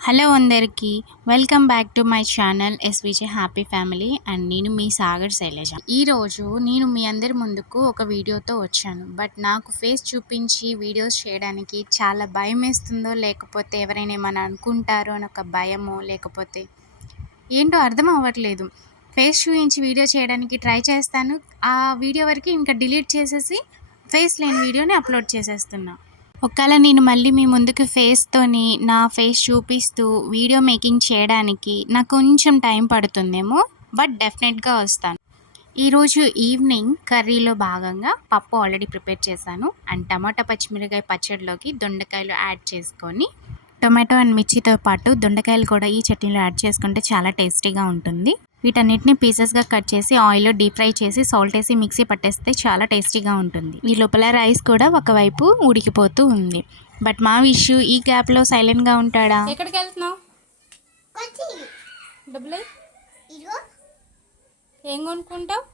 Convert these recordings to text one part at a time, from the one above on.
Hello అందరికీ welcome back to my channel SVJ happy family and నేను మీ సాగర్ శైలజ. ఈరోజు నేను మీ అందరి ముందుకు ఒక వీడియోతో వచ్చాను. బట్ నాకు ఫేస్ చూపించి వీడియోస్ చేయడానికి చాలా భయం వేస్తుందో, లేకపోతే ఎవరైనా ఏమైనా అనుకుంటారో అని ఒక భయమో, లేకపోతే ఏంటో అర్థం అవ్వట్లేదు. ఫేస్ చూపించి వీడియో చేయడానికి ట్రై చేస్తాను. ఆ వీడియో వరకు ఇంకా డిలీట్ చేసేసి ఫేస్ లేని వీడియోని అప్లోడ్ చేసేస్తున్నా. ఒకవేళ నేను మళ్ళీ మీ ముందుకు ఫేస్తోని నా ఫేస్ చూపిస్తూ వీడియో మేకింగ్ చేయడానికి నాకు కొంచెం టైం పడుతుందేమో, బట్ డెఫినెట్గా వస్తాను. ఈరోజు ఈవినింగ్ కర్రీలో భాగంగా పప్పు ఆల్రెడీ ప్రిపేర్ చేశాను అండ్ టమాటా పచ్చిమిరకాయ పచ్చడిలోకి దొండకాయలు యాడ్ చేసుకొని, టొమాటో అండ్ మిర్చితో పాటు దొండకాయలు కూడా ఈ చట్నీలో యాడ్ చేసుకుంటే చాలా టేస్టీగా ఉంటుంది. వీటన్నిటిని పీసెస్గా కట్ చేసి ఆయిల్లో డీప్ ఫ్రై చేసి సాల్ట్ వేసి మిక్సీ పట్టేస్తే చాలా టేస్టీగా ఉంటుంది. ఈ లోపల రైస్ కూడా ఒకవైపు ఉడికిపోతూ ఉంది. బట్ మా విషు ఈ గ్యాప్లో సైలెంట్గా ఉంటాడా? ఎక్కడికి వెళ్తున్నావు? డబ్బులు ఏం కొనుక్కుంటావు?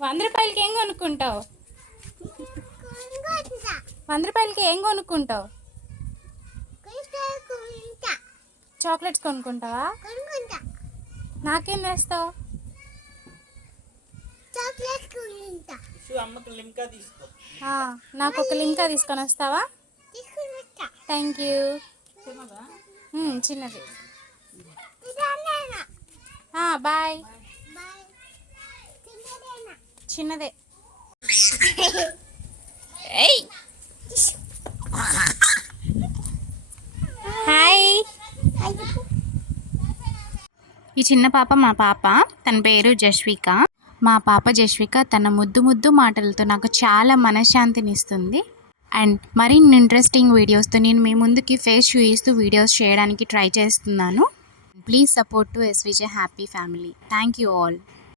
100 రూపాయలకి ఏం కొనుక్కుంటావు? 100 రూపాయలకి ఏం కొనుక్కుంటావు? చాక్లెట్స్ కొనుక్కుంటావా? నాకేం వేస్తావు? నాకు ఒక లింకా తీసుకొని వస్తావా? Thank you. చిన్నది. బాయ్. చిన్నదే. హాయ్. ఈ చిన్న పాప మా పాప, తన పేరు జస్విక. మా పాప జస్విక తన ముద్దు ముద్దు మాటలతో నాకు చాలా మనశ్శాంతినిస్తుంది. అండ్ మరిన్ని ఇంట్రెస్టింగ్ వీడియోస్తో నేను మీ ముందుకి ఫేస్ చూపిస్తూ వీడియోస్ చేయడానికి ట్రై చేస్తున్నాను. Please support to SVJ happy family. Thank you all.